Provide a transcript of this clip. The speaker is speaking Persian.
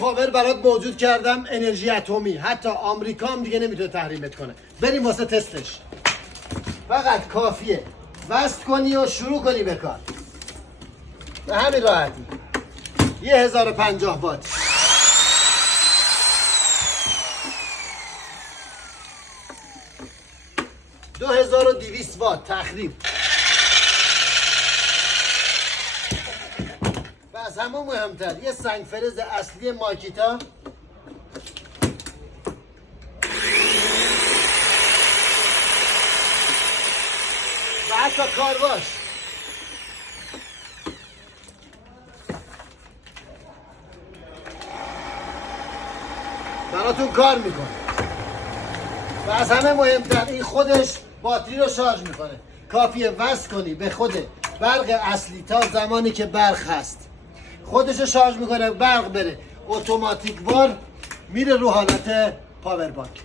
پاور برات موجود کردم، انرژی اتمی. حتی آمریکا هم دیگه نمیتونه تحریمت کنه. بریم واسه تستش. فقط کافیه وصل کنی و شروع کنی به کار. به همین راحتی. 1050 وات. دو 2200 وات تخریب. و از همه مهمتر یه سنگ فرز اصلی ماکیتا و حتی کارواش. براتون کار میکنه. و از همه مهمتر این خودش باتری رو شارژ میکنه. کافیه وصل کنی به خود برق اصلی تا زمانی که برق هست. خودش رو شارژ میکنه، برق بره اتوماتیک وار میره رو حالت پاور بانک.